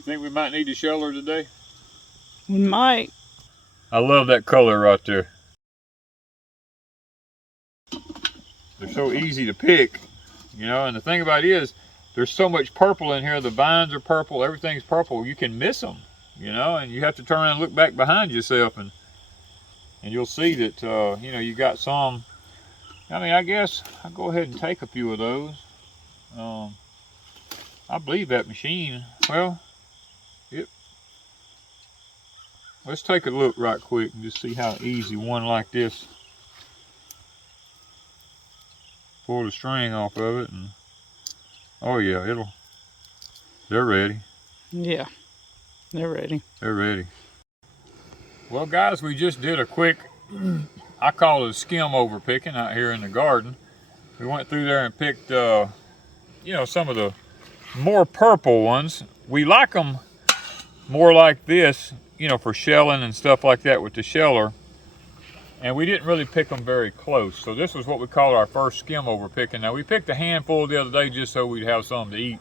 You think we might need a sheller today? We might. I love that color right there. They're so easy to pick, you know, and the thing about it is, there's so much purple in here. The vines are purple, everything's purple. You can miss them, you know, and you have to turn around and look back behind yourself, and you'll see that, you know, you got some. I mean, I guess I'll go ahead and take a few of those. I believe that machine, well, let's take a look right quick and just see how easy one like this. Pull the string off of it, and oh yeah, they're ready. Yeah, they're ready. They're ready. Well guys, we just did a quick, I call it a skim over picking out here in the garden. We went through there and picked, you know, some of the more purple ones. We like them more like this, you know, for shelling and stuff like that with the sheller. And we didn't really pick them very close. So this was what we call our first skim over picking. Now we picked a handful the other day just so we'd have something to eat.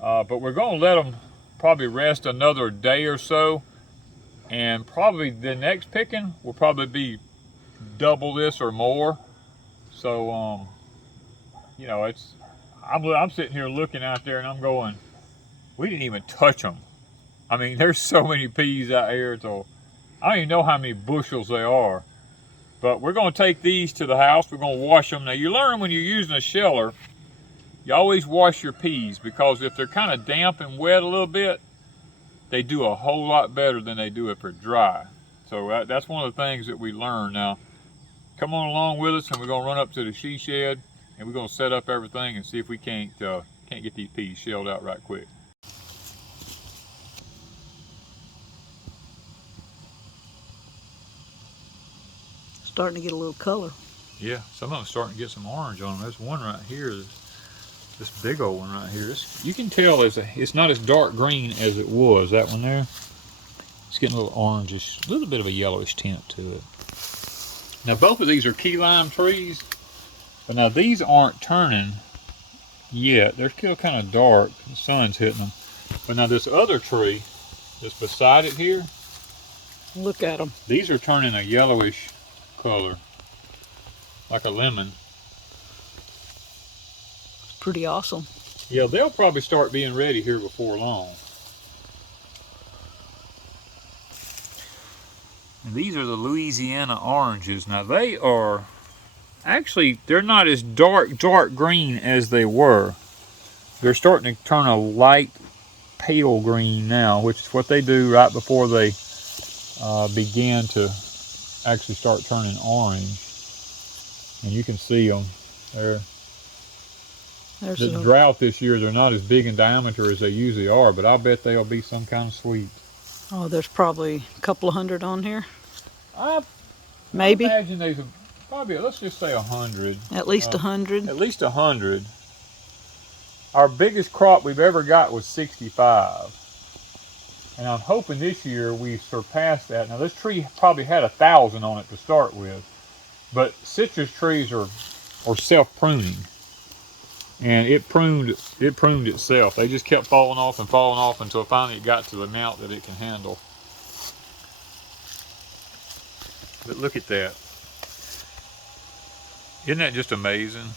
But we're gonna let them probably rest another day or so. And probably the next picking will probably be double this or more. So, you know, I'm sitting here looking out there and I'm going, we didn't even touch them. I mean, there's so many peas out here, so I don't even know how many bushels they are. But we're going to take these to the house. We're going to wash them. Now, you learn when you're using a sheller, you always wash your peas, because if they're kind of damp and wet a little bit, they do a whole lot better than they do if they're dry. So that's one of the things that we learn. Now, come on along with us, and we're going to run up to the she shed, and we're going to set up everything and see if we can't get these peas shelled out right quick. Starting to get a little color. Yeah, some of them starting to get some orange on them. There's one right here, this big old one right here. You can tell it's not as dark green as it was, that one there. It's getting a little orangish, a little bit of a yellowish tint to it. Now both of these are key lime trees, but now these aren't turning yet. They're still kind of dark, the sun's hitting them. But now this other tree that's beside it here, look at them. These are turning a yellowish color, like a lemon. It's pretty awesome. Yeah, they'll probably start being ready here before long. And these are the Louisiana oranges. Now they are, actually, they're not as dark green as they were. They're starting to turn a light pale green now, which is what they do right before they begin to actually start turning orange. And you can see them. The drought this year, they're not as big in diameter as they usually are, but I'll bet they'll be some kind of sweet. Oh, there's probably a couple of hundred on here. Maybe. I imagine there's probably, let's just say 100. At least 100. At least 100. Our biggest crop we've ever got was 65. And I'm hoping this year we surpass that. Now this tree probably had 1,000 on it to start with. But citrus trees are self-pruning. And it pruned itself. They just kept falling off until finally it got to the amount that it can handle. But look at that. Isn't that just amazing?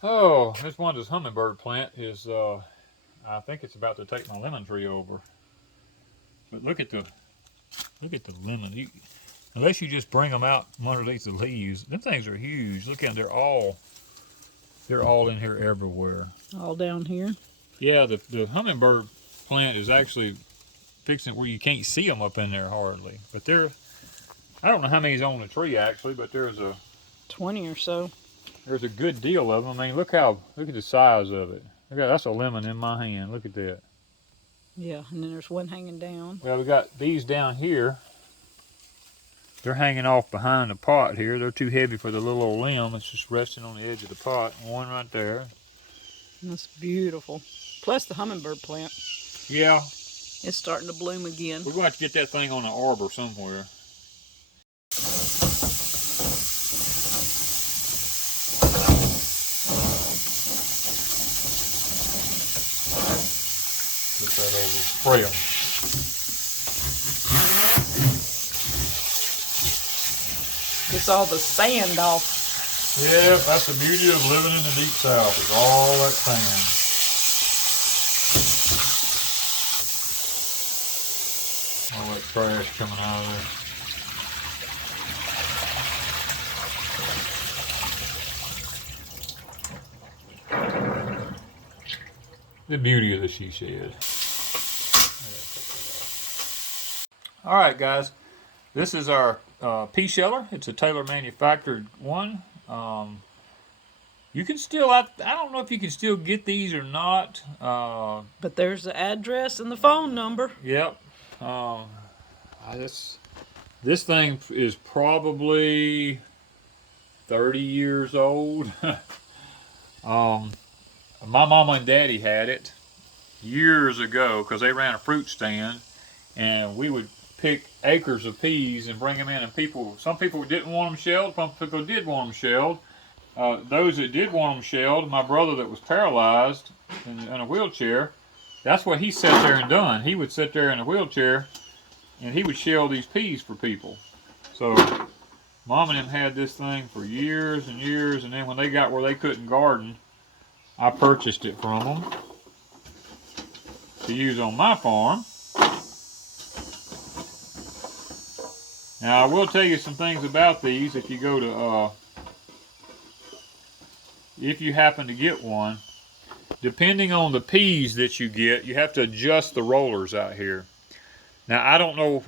Oh, this Wanda's hummingbird plant is, I think it's about to take my lemon tree over. But look at the lemon. Unless you just bring them out from underneath the leaves, them things are huge. Look at them, they're all in here everywhere. All down here? Yeah, the hummingbird plant is actually fixing it where you can't see them up in there hardly. But I don't know how many's on the tree actually, but there's 20 or so. There's a good deal of them. I mean, look at the size of it. Look at, that's a lemon in my hand. Look at that. Yeah, and then there's one hanging down. Well, we got these down here. They're hanging off behind the pot here. They're too heavy for the little old limb. It's just resting on the edge of the pot. One right there. That's beautiful. Plus the hummingbird plant. Yeah. It's starting to bloom again. We're going to have to get that thing on an arbor somewhere. that over. Spray them. Gets all the sand off. Yep, that's the beauty of living in the deep south, is all that sand. All that trash coming out of there. The beauty of the she shed. Alright guys, this is our pea sheller. It's a Taylor manufactured one. You can still, I don't know if you can still get these or not. But there's the address and the phone number. Yep. This thing is probably 30 years old. My mama and daddy had it years ago because they ran a fruit stand, and we would pick acres of peas and bring them in, and some people didn't want them shelled, some people did want them shelled. Those that did want them shelled, my brother that was paralyzed in a wheelchair, that's what he sat there and done. He would sit there in a wheelchair and he would shell these peas for people. So Mom and them had this thing for years and years, and then when they got where they couldn't garden, I purchased it from them to use on my farm. Now I will tell you some things about these if you go to if you happen to get one. Depending on the peas that you get, you have to adjust the rollers out here. Now I don't know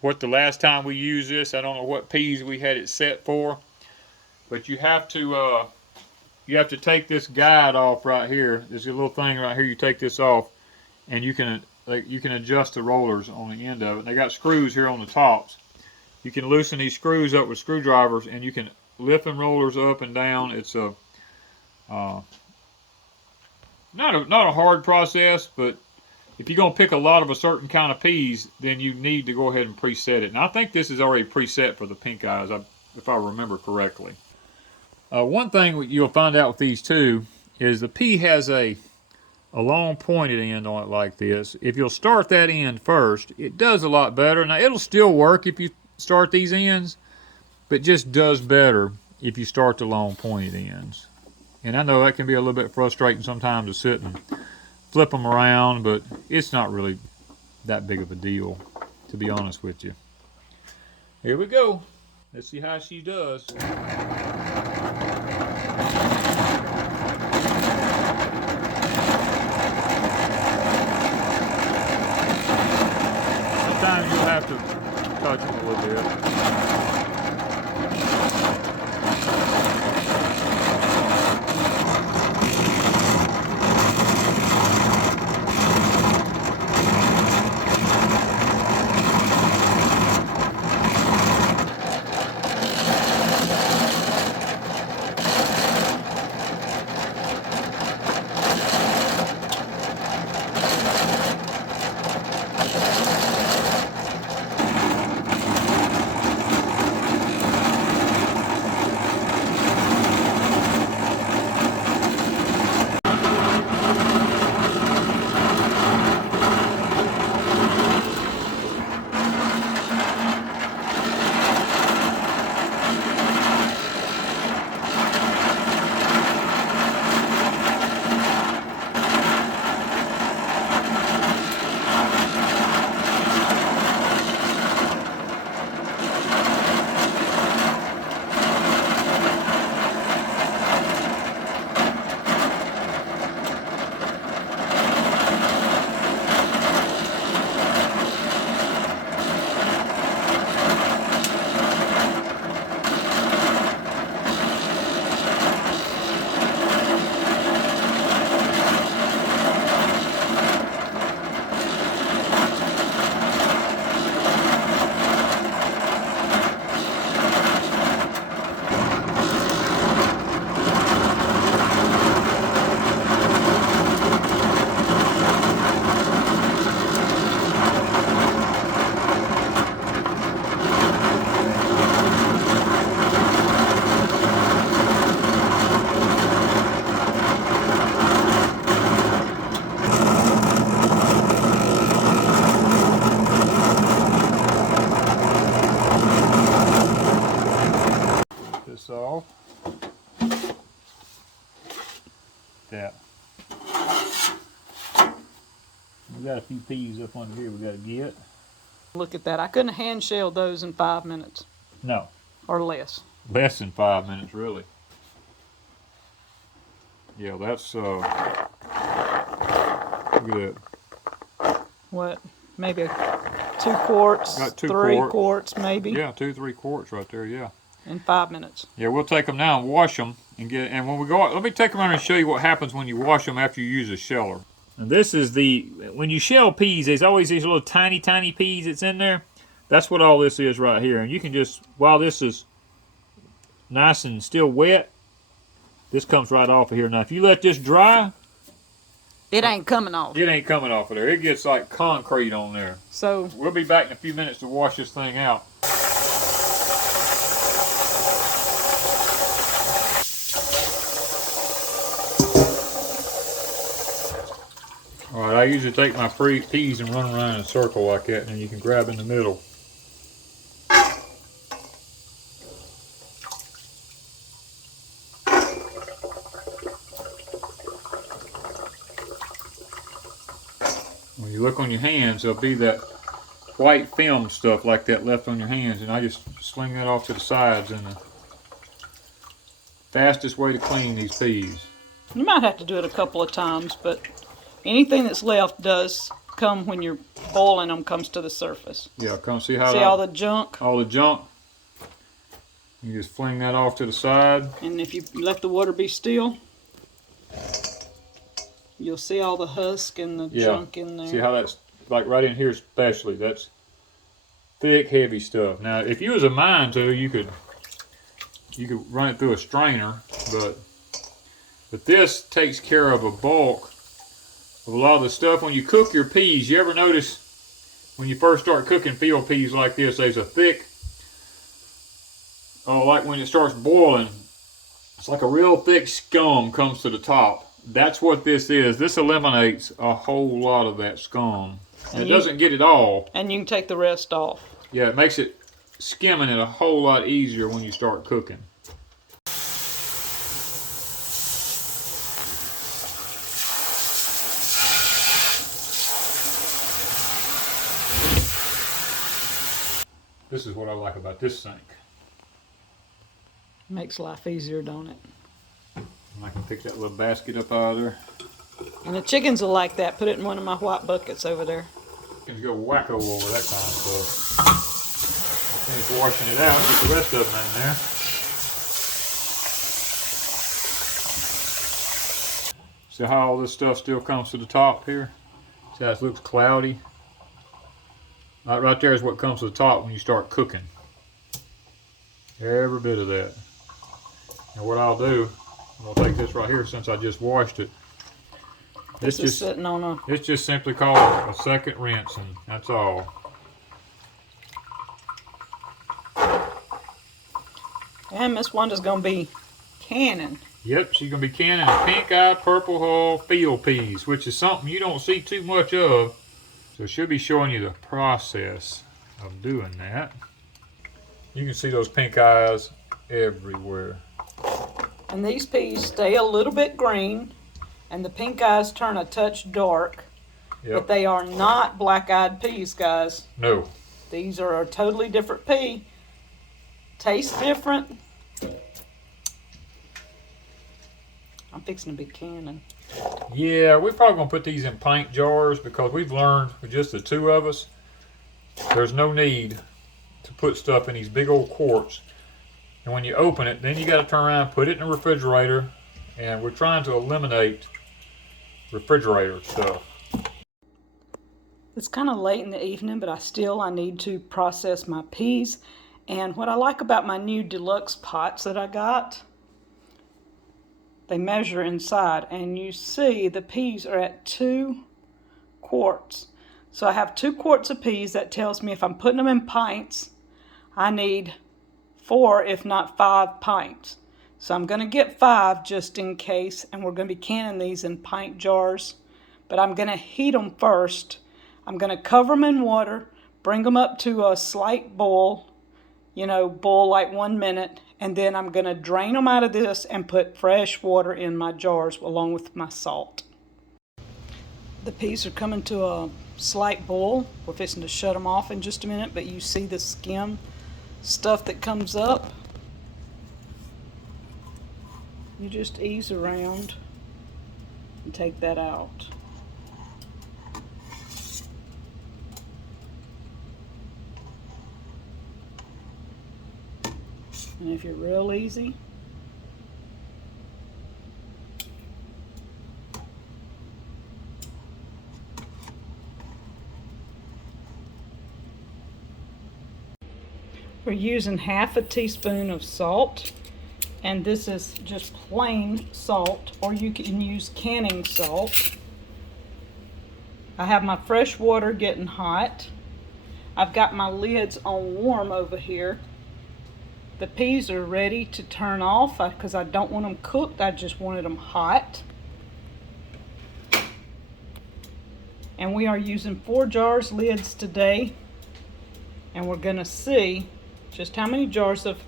what the last time we used this, I don't know what peas we had it set for, but you have to take this guide off right here. There's a little thing right here, you take this off and you can adjust the rollers on the end of it. They got screws here on the tops. You can loosen these screws up with screwdrivers and you can lift them rollers up and down. It's a not a hard process, but if you're going to pick a lot of a certain kind of peas, then you need to go ahead and preset it. And I think this is already preset for the pink eyes, if I remember correctly. One thing you'll find out with these two is the pea has a long pointed end on it like this. If you'll start that end first, it does a lot better. Now it'll still work if you start these ends, but just does better if you start the long pointed ends. And I know that can be a little bit frustrating sometimes to sit and flip them around, but it's not really that big of a deal, to be honest with you. Here we go. Let's see how she does. Sometimes you'll have to touch them a little bit. that. We got a few peas up under here we got to get. Look at that. I couldn't hand shell those in 5 minutes. No. Or less. Less than 5 minutes, really. Yeah, that's, look at that. What? Maybe 2 quarts, Got 2 3 quarts. quarts maybe. Yeah, 2-3 quarts right there, yeah. In 5 minutes. Yeah, we'll take them now and wash them. And when we go out, let me take them around and show you what happens when you wash them after you use a sheller. And this is when you shell peas, there's always these little tiny peas that's in there. That's what all this is right here. And you can just, while this is nice and still wet, this comes right off of here. Now, if you let this dry, it ain't coming off. it ain't coming off of there. It gets like concrete on there. So We'll be back in a few minutes to wash this thing out. Alright, I usually take my peas and run around in a circle like that, and then you can grab in the middle. When you look on your hands, there'll be that white film stuff like that left on your hands, and I just sling that off to the sides. And the fastest way to clean these peas. you might have to do it a couple of times, but anything that's left does come when you're boiling them comes to the surface. Yeah, come see how See all the junk? all the junk. You just fling that off to the side. And if you let the water be still, you'll see all the husk and the junk in there. See how that's, like right in here especially, that's thick, heavy stuff. Now, if you was a mind to, you could run it through a strainer, but this takes care of a bulk of a lot of the stuff. When you cook your peas, you ever notice when you first start cooking field peas like this, there's a thick, like when it starts boiling, it's like a real thick scum comes to the top. That's what this is. This eliminates a whole lot of that scum. And it doesn't get it all. And you can take the rest off. Yeah, it makes it skimming it a whole lot easier when you start cooking. This is what I like about this sink. Makes life easier, don't it? I can pick that little basket up out of there. And the chickens will like that. Put it in one of my white buckets over there. You can go wacko over that kind of stuff. Finish washing it out, get the rest of them in there. See how all this stuff still comes to the top here? See how it looks cloudy? Right there is what comes to the top when you start cooking. Every bit of that. And what I'll do, I'll take this right here since I just washed it. It's just sitting on a... It's just simply called a second rinsing. That's all. And Miss Wanda's going to be canning. Yep, she's going to be canning pink-eye purple hull field peas, which is something you don't see too much of. So she'll be showing you the process of doing that. You can see those pink eyes everywhere. And these peas stay a little bit green, and the pink eyes turn a touch dark. Yep. But they are not black-eyed peas, guys. No. These are a totally different pea. Tastes different. I'm fixing to be canning. Yeah, we're probably going to put these in pint jars because we've learned with just the two of us, there's no need to put stuff in these big old quarts. And when you open it, then you got to turn around, put it in the refrigerator, and we're trying to eliminate refrigerator stuff. It's kind of late in the evening, but I need to process my peas. And what I like about my new deluxe pots that I got, they measure inside, and you see the peas are at 2 quarts. So I have 2 quarts of peas. That tells me if I'm putting them in pints, I need 4, if not 5 pints. So I'm going to get 5 just in case, and we're going to be canning these in pint jars. But I'm going to heat them first. I'm going to cover them in water, bring them up to a slight boil, boil like 1 minute, And then I'm going to drain them out of this and put fresh water in my jars along with my salt. The peas are coming to a slight boil. We're fixing to shut them off in just a minute, but you see the skim stuff that comes up. You just ease around and take that out. And if you're real easy, we're using half a teaspoon of salt, and this is just plain salt, or you can use canning salt. I have my fresh water getting hot. I've got my lids on warm over here. The peas are ready to turn off because I don't want them cooked. I just wanted them hot. And we are using 4 jars lids today. And we're going to see just how many jars of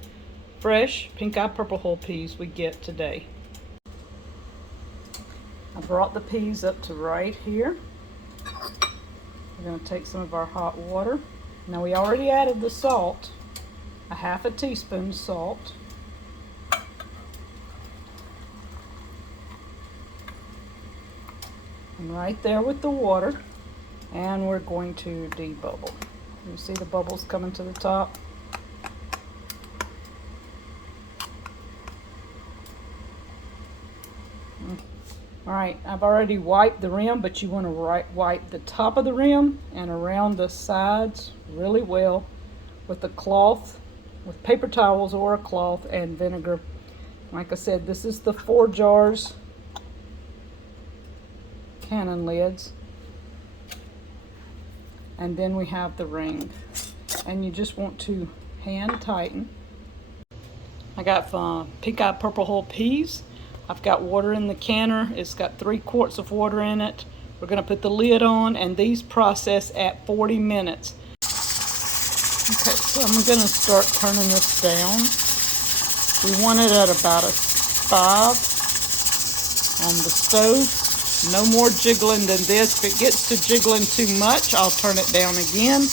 fresh pink-eyed purple hull peas we get today. I brought the peas up to right here. We're going to take some of our hot water. Now we already added the salt. A half a teaspoon salt. And right there with the water. And we're going to debubble. You see the bubbles coming to the top? Alright, I've already wiped the rim, but you want to wipe the top of the rim and around the sides really well with a cloth, with paper towels or a cloth, and vinegar. Like I said, this is the 4 jars cannon lids. And then we have the ring. And you just want to hand tighten. I got pink-eyed purple hull peas. I've got water in the canner. It's got 3 quarts of water in it. We're going to put the lid on, and these process at 40 minutes. Okay, so I'm going to start turning this down. We want it at about a 5 on the stove. No more jiggling than this. If it gets to jiggling too much, I'll turn it down again.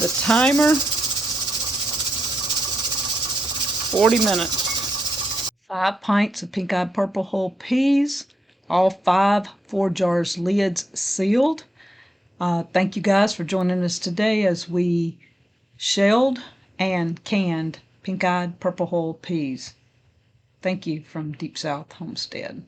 The timer, 40 minutes. 5 pints of pink-eyed purple hull peas. All 5 4 jars lids sealed. Thank you guys for joining us today as we shelled and canned pink-eyed purple hull peas. Thank you from Deep South Homestead.